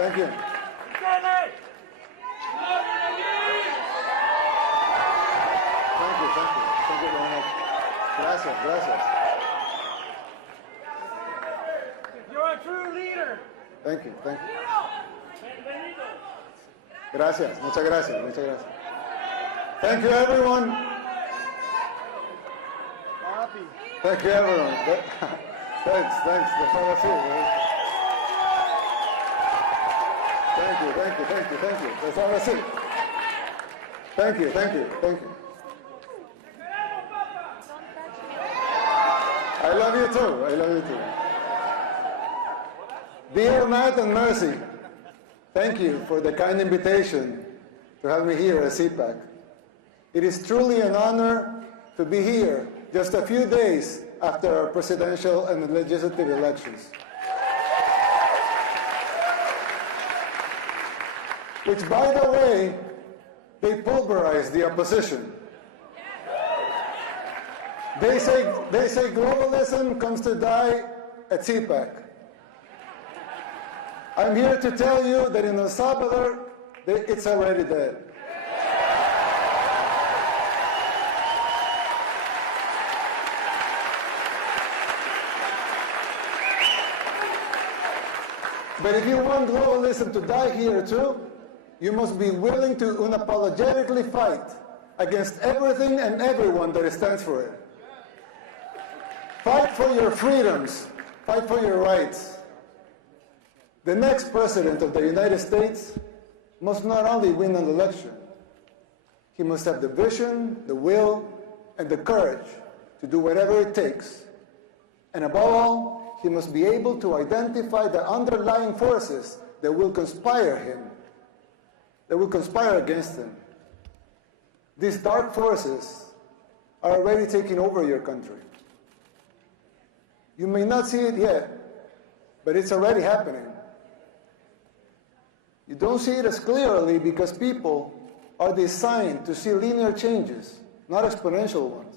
Thank you. Thank you very much. Gracias, gracias. You're a true leader. Thank you. Gracias, muchas gracias, muchas gracias. Thank you, everyone. Thank you, everyone. Thanks. That's all I see. Thank you. That's all I see. Thank you. I love you too. Dear Matt and Mercy, thank you for the kind invitation to have me here at CPAC. It is truly an honor to be here just a few days after our presidential and legislative elections, which, by the way, they pulverized the opposition. They say globalism comes to die at CPAC. I'm here to tell you that in El Salvador, it's already dead. But if you want globalism to die here too, you must be willing to unapologetically fight against everything and everyone that stands for it. Fight for your freedoms. Fight for your rights. The next president of the United States must not only win an election, he must have the vision, the will, and the courage to do whatever it takes. And above all, he must be able to identify the underlying forces that will conspire against him. These dark forces are already taking over your country. You may not see it yet, but it's already happening. You don't see it as clearly because people are designed to see linear changes, not exponential ones.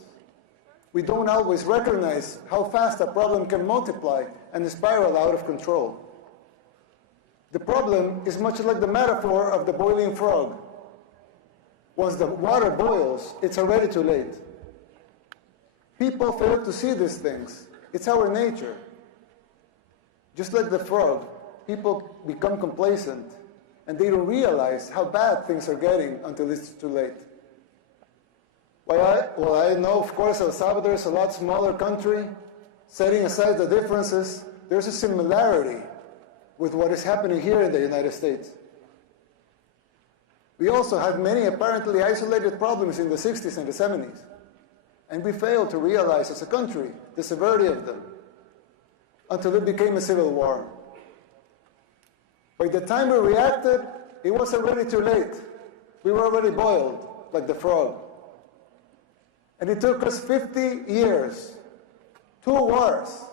We don't always recognize how fast a problem can multiply and spiral out of control. The problem is much like the metaphor of the boiling frog. Once the water boils, it's already too late. People fail to see these things. It's our nature. Just like the frog, people become complacent and they don't realize how bad things are getting until it's too late. Well, I know, of course, El Salvador is a lot smaller country. Setting aside the differences, there's a similarity with what is happening here in the United States. We also had many apparently isolated problems in the 60s and the 70s. And we failed to realize as a country the severity of them until it became a civil war. By the time we reacted, it was already too late. We were already boiled like the frog. And it took us 50 years, 2 wars,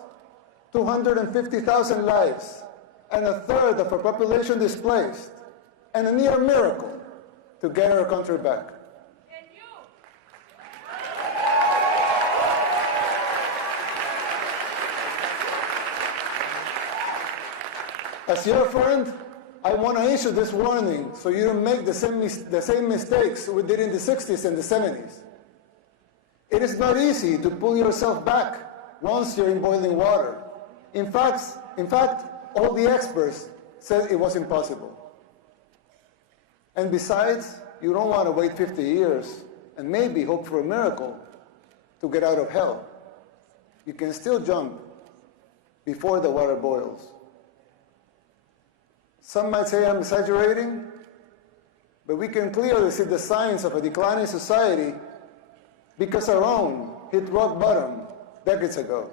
250,000 lives, and a third of our population displaced, and a near miracle to get our country back. As your friend, I want to issue this warning so you don't make the same mistakes we did in the 60s and the 70s. It is not easy to pull yourself back once you're in boiling water. In fact, all the experts said it was impossible. And besides, you don't want to wait 50 years and maybe hope for a miracle to get out of hell. You can still jump before the water boils. Some might say I'm exaggerating, but we can clearly see the signs of a declining society because our own hit rock bottom decades ago.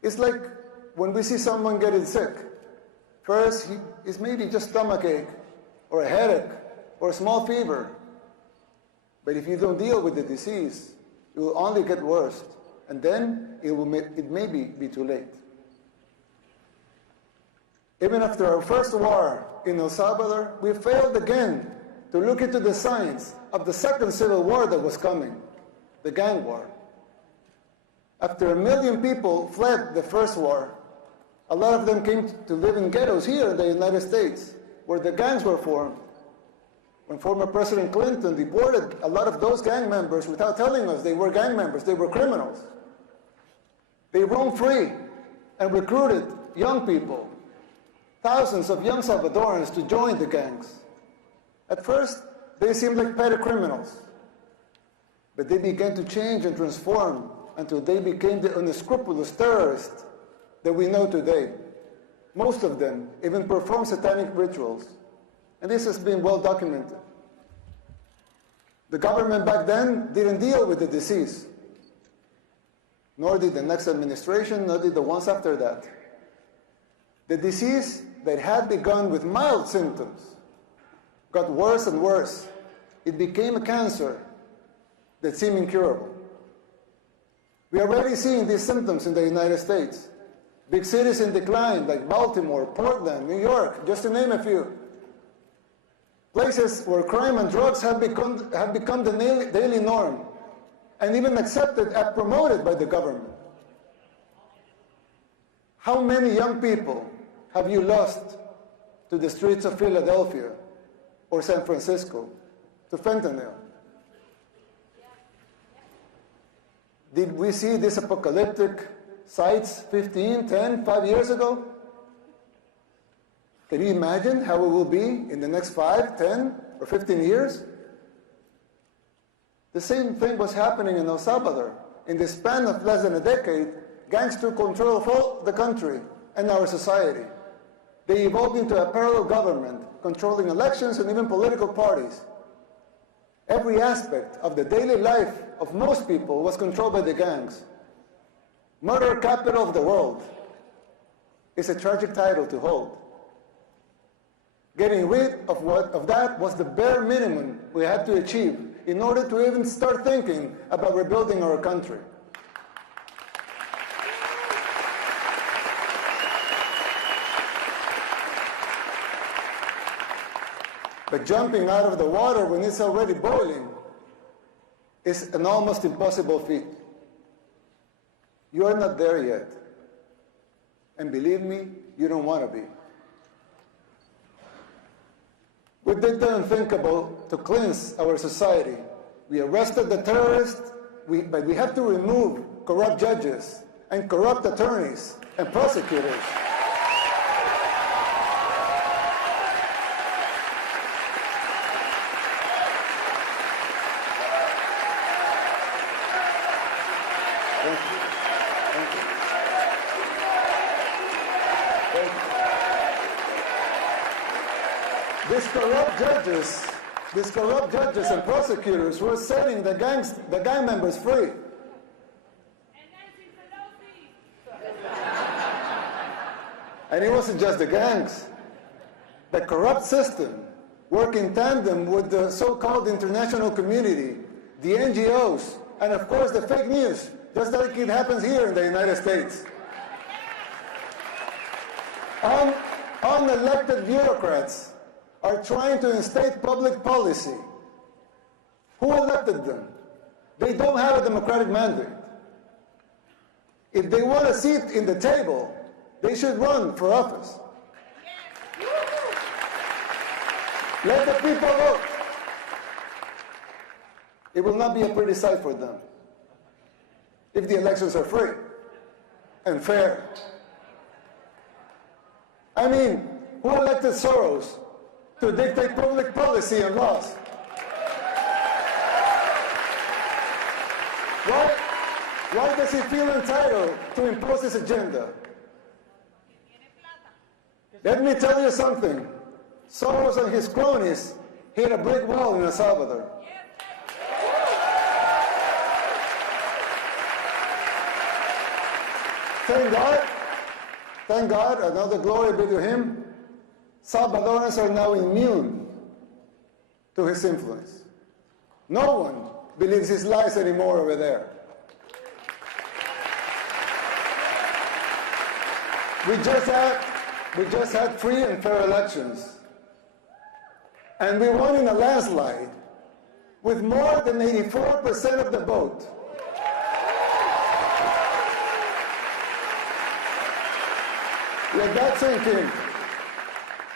It's like when we see someone getting sick. First, it's maybe just stomachache, or a headache, or a small fever. But if you don't deal with the disease, it will only get worse, and then it may be too late. Even after our first war in El Salvador, we failed again to look into the signs of the second civil war that was coming, the gang war. After 1 million people fled the first war, A lot of them came to live in ghettos here in the United States, where the gangs were formed. When former President Clinton deported a lot of those gang members without telling us they were gang members, they were criminals. They roamed free and recruited young people, thousands of young Salvadorans, to join the gangs. At first, they seemed like petty criminals, but they began to change and transform until they became the unscrupulous terrorists that we know today. Most of them even perform satanic rituals, and this has been well documented. The government back then didn't deal with the disease, nor did the next administration, nor did the ones after that. The disease that had begun with mild symptoms got worse and worse. It became a cancer that seemed incurable. We are already seeing these symptoms in the United States. Big cities in decline, like Baltimore, Portland, New York, just to name a few. Places where crime and drugs have become the daily norm, and even accepted and promoted by the government. How many young people have you lost to the streets of Philadelphia or San Francisco, to fentanyl? Did we see these apocalyptic sights 15, 10, 5 years ago? Can you imagine how it will be in the next 5, 10, or 15 years? The same thing was happening in El Salvador. In the span of less than a decade, gangs took control of all the country and our society. They evolved into a parallel government, controlling elections and even political parties. Every aspect of the daily life of most people was controlled by the gangs. Murder capital of the world is a tragic title to hold. Getting rid of that was the bare minimum we had to achieve in order to even start thinking about rebuilding our country. But jumping out of the water when it's already boiling is an almost impossible feat. You are not there yet. And believe me, you don't want to be. We did the unthinkable to cleanse our society. We arrested the terrorists, but we have to remove corrupt judges and corrupt attorneys and prosecutors. These corrupt judges and prosecutors were setting the gang members free. And it wasn't just the gangs. The corrupt system worked in tandem with the so-called international community, the NGOs, and of course the fake news, just like it happens here in the United States. Unelected bureaucrats are trying to instate public policy. Who elected them? They don't have a democratic mandate. If they want a seat in the table, they should run for office. Let the people vote. It will not be a pretty sight for them if the elections are free and fair. I mean, who elected Soros to dictate public policy and laws? Why does he feel entitled to impose his agenda? Let me tell you something. Soros and his cronies hit a brick wall in El Salvador. Thank God, and all the glory be to him, Salvadorans are now immune to his influence. No one believes his lies anymore over there. We just had free and fair elections. And we won in a landslide with more than 84% of the vote. Let that sink in.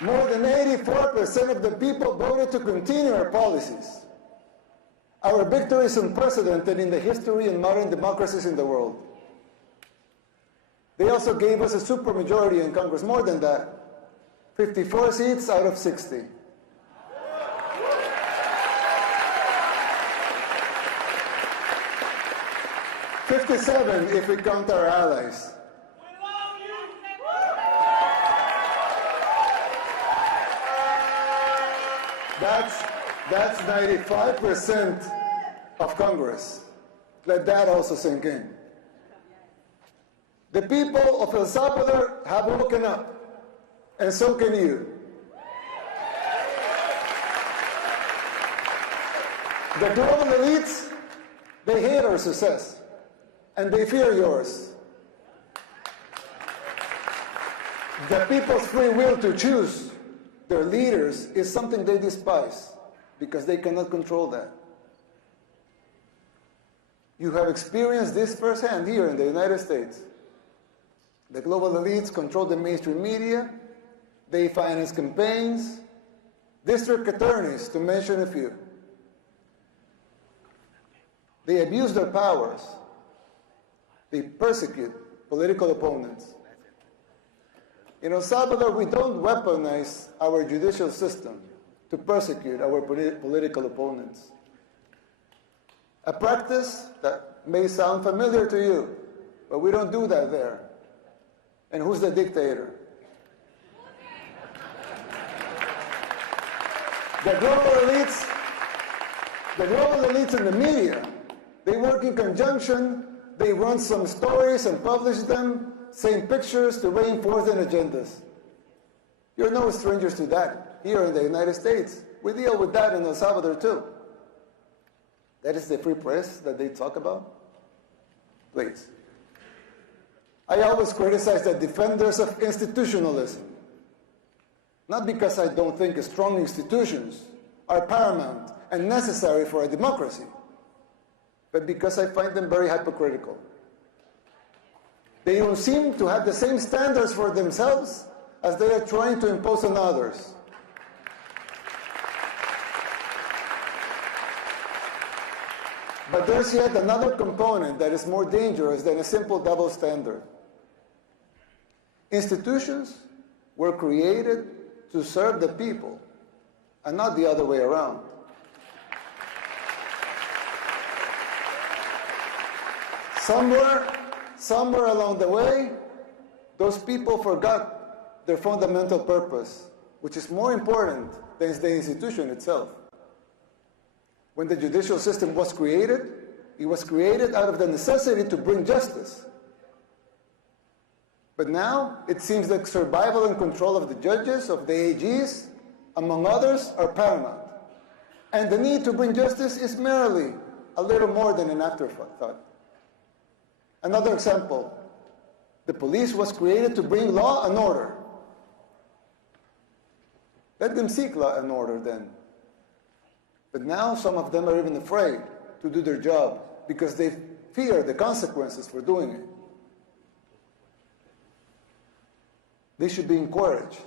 More than 84% of the people voted to continue our policies. Our victory is unprecedented in the history and modern democracies in the world. They also gave us a supermajority in Congress, more than that, 54 seats out of 60. "57 if we count our allies. That's 95% of Congress. Let that also sink in. The people of El Salvador have woken up, and so can you. The global elites, they hate our success, and they fear yours. The people's free will to choose their leaders is something they despise because they cannot control that. You have experienced this firsthand here in the United States. The global elites control the mainstream media, they finance campaigns, district attorneys, to mention a few. They abuse their powers. They persecute political opponents. In El Salvador, we don't weaponize our judicial system to persecute our political opponents. A practice that may sound familiar to you, but we don't do that there. And who's the dictator? The global elites in the media, they work in conjunction, they run some stories and publish them, same pictures to reinforce their agendas. You're no strangers to that here in the United States. We deal with that in El Salvador too. That is the free press that they talk about? Please. I always criticize the defenders of institutionalism. Not because I don't think strong institutions are paramount and necessary for a democracy, but because I find them very hypocritical. They don't seem to have the same standards for themselves as they are trying to impose on others. But there's yet another component that is more dangerous than a simple double standard. Institutions were created to serve the people and not the other way around. Somewhere along the way, those people forgot their fundamental purpose, which is more important than the institution itself. When the judicial system was created, it was created out of the necessity to bring justice. But now, it seems like survival and control of the judges, of the AGs, among others, are paramount. And the need to bring justice is merely a little more than an afterthought. Another example, the police was created to bring law and order. Let them seek law and order then. But now some of them are even afraid to do their job because they fear the consequences for doing it. They should be encouraged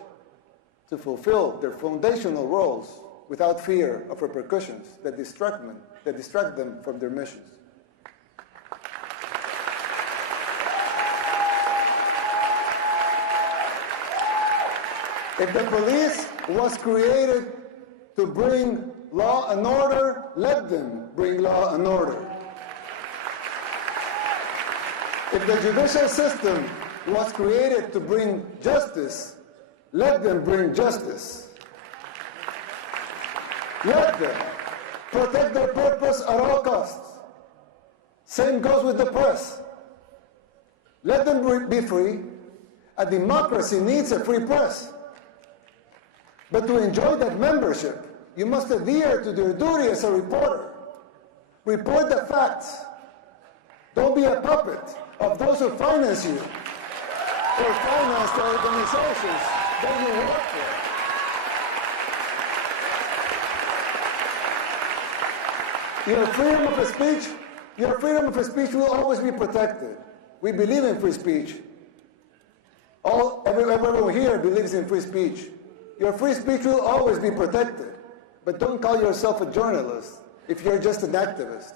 to fulfill their foundational roles without fear of repercussions that distract them from their missions. If the police was created to bring law and order, let them bring law and order. If the judicial system was created to bring justice, let them bring justice. Let them protect their purpose at all costs. Same goes with the press. Let them be free. A democracy needs a free press. But to enjoy that membership, you must adhere to your duty as a reporter. Report the facts. Don't be a puppet of those who finance you or finance the organizations that you work for. Your freedom of speech will always be protected. We believe in free speech. Everyone here believes in free speech. Your free speech will always be protected. But don't call yourself a journalist if you're just an activist.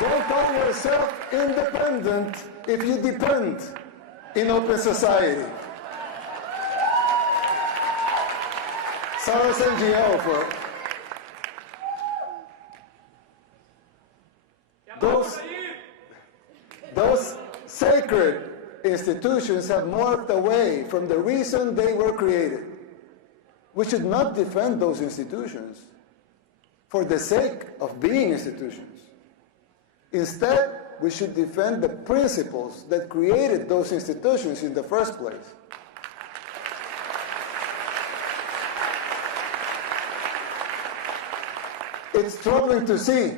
Don't call yourself independent if you depend in open society. Sarah's NGO for those sacred institutions have morphed away from the reason they were created. We should not defend those institutions for the sake of being institutions. Instead, we should defend the principles that created those institutions in the first place. It's troubling to see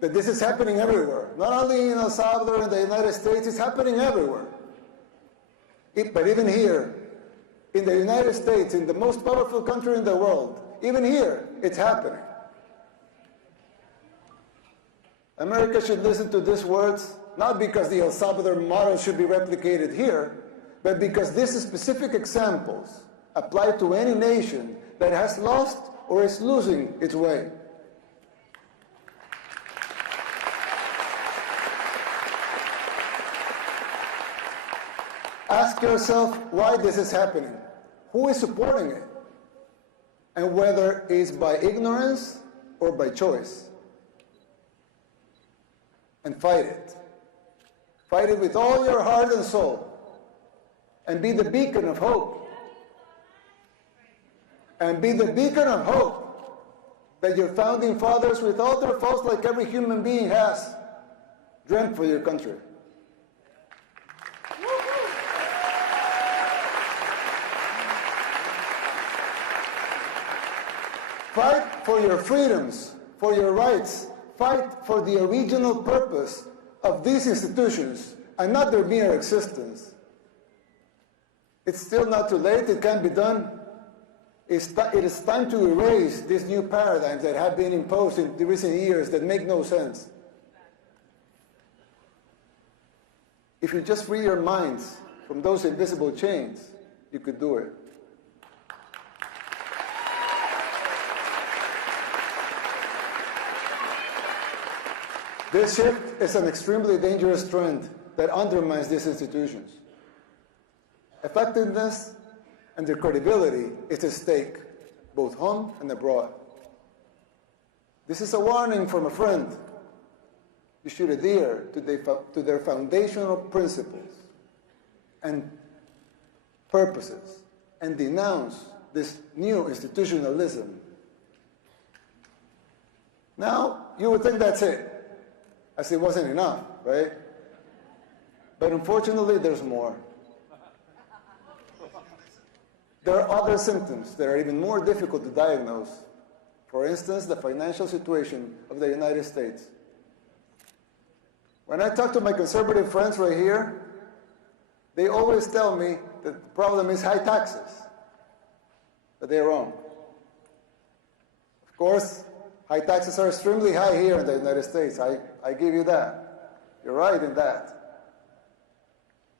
that this is happening everywhere. Not only in El Salvador and the United States, it's happening everywhere. But even here, in the United States, in the most powerful country in the world, even here, it's happening. America should listen to these words, not because the El Salvador model should be replicated here, but because these specific examples apply to any nation that has lost or is losing its way. Ask yourself why this is happening, who is supporting it, and whether it's by ignorance or by choice. And fight it. Fight it with all your heart and soul, and be the beacon of hope. And be the beacon of hope that your founding fathers, with all their faults like every human being has, dreamt for your country. Fight for your freedoms, for your rights. Fight for the original purpose of these institutions and not their mere existence. It's still not too late. It can be done. It is time to erase these new paradigms that have been imposed in the recent years that make no sense. If you just free your minds from those invisible chains, you could do it. This shift is an extremely dangerous trend that undermines these institutions. Effectiveness and their credibility is at stake, both home and abroad. This is a warning from a friend. You should adhere to their foundational principles and purposes and denounce this new institutionalism. Now, you would think that's it. As it wasn't enough, right? But unfortunately, there's more. There are other symptoms that are even more difficult to diagnose. For instance, the financial situation of the United States. When I talk to my conservative friends right here, they always tell me that the problem is high taxes. But they're wrong. Of course, high taxes are extremely high here in the United States. I give you that. You're right in that.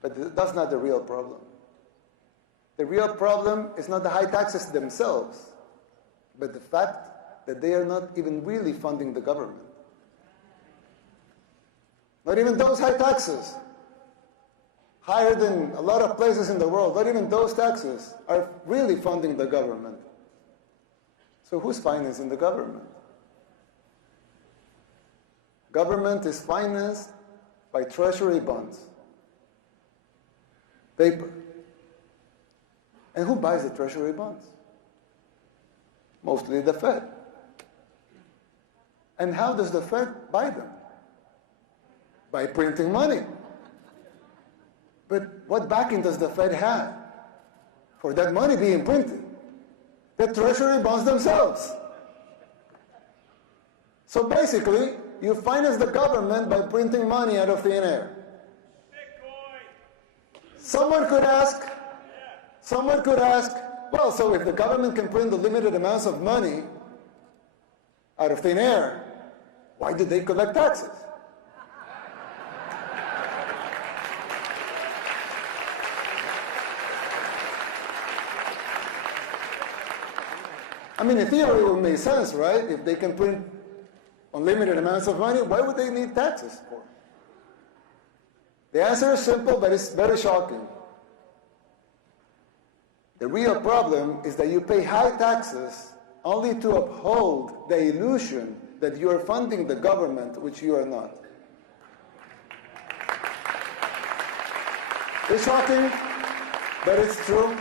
But that's not the real problem. The real problem is not the high taxes themselves, but the fact that they are not even really funding the government. Not even those high taxes, higher than a lot of places in the world, not even those taxes are really funding the government. So who's financing the government? Government is financed by treasury bonds, paper. And who buys the treasury bonds? Mostly the Fed. And how does the Fed buy them? By printing money. But what backing does the Fed have for that money being printed? The treasury bonds themselves. So basically, you finance the government by printing money out of thin air. Someone could ask, well, so if the government can print the limited amounts of money out of thin air, Why do they collect taxes? I mean, in theory, it would make sense, right? If they can print unlimited amounts of money, why would they need taxes for? The answer is simple, but it's very shocking. The real problem is that you pay high taxes only to uphold the illusion that you are funding the government, which you are not. It's shocking, but it's true.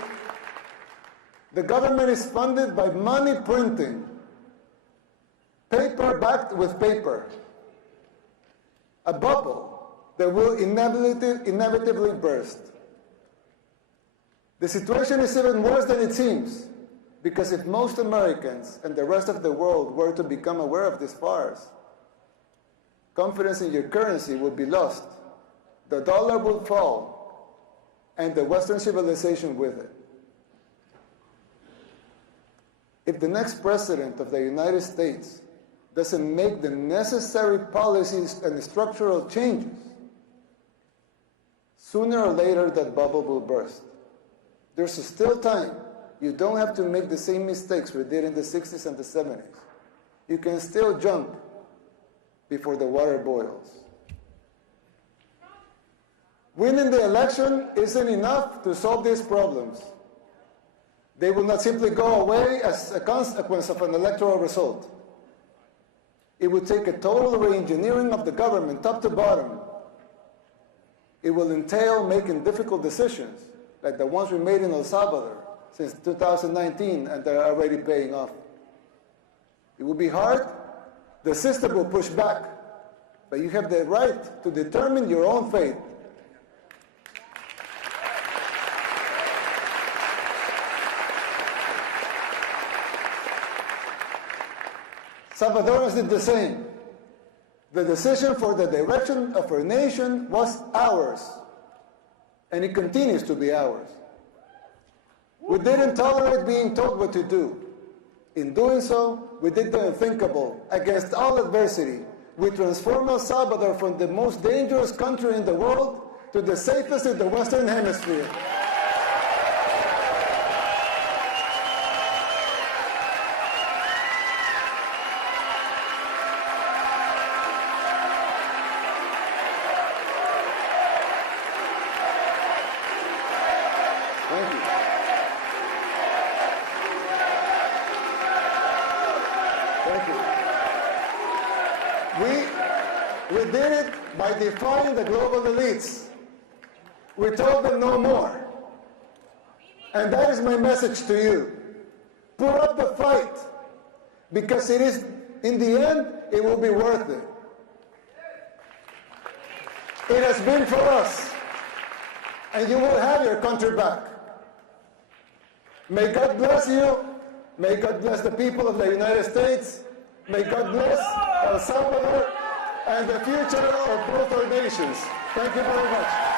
The government is funded by money printing, paper backed with paper, a bubble that will inevitably burst. The situation is even worse than it seems, because if most Americans and the rest of the world were to become aware of this farce, confidence in your currency would be lost, the dollar would fall, and the Western civilization with it. If the next president of the United States doesn't make the necessary policies and structural changes, sooner or later that bubble will burst. There's still time. You don't have to make the same mistakes we did in the 60s and the 70s. You can still jump before the water boils. Winning the election isn't enough to solve these problems. They will not simply go away as a consequence of an electoral result. It would take a total re-engineering of the government, top to bottom. It will entail making difficult decisions, like the ones we made in El Salvador since 2019, and they're already paying off. It will be hard. The system will push back, but you have the right to determine your own fate. Salvadorans did the same. The decision for the direction of our nation was ours, and it continues to be ours. We didn't tolerate being told what to do. In doing so, we did the unthinkable. Against all adversity, we transformed El Salvador from the most dangerous country in the world to the safest in the Western Hemisphere. We did it by defying the global elites. We told them no more. And that is my message to you. Put up the fight, because it is, in the end, it will be worth it. It has been for us, and you will have your country back. May God bless you. May God bless the people of the United States. May God bless El Salvador and the future of both our nations. Thank you very much.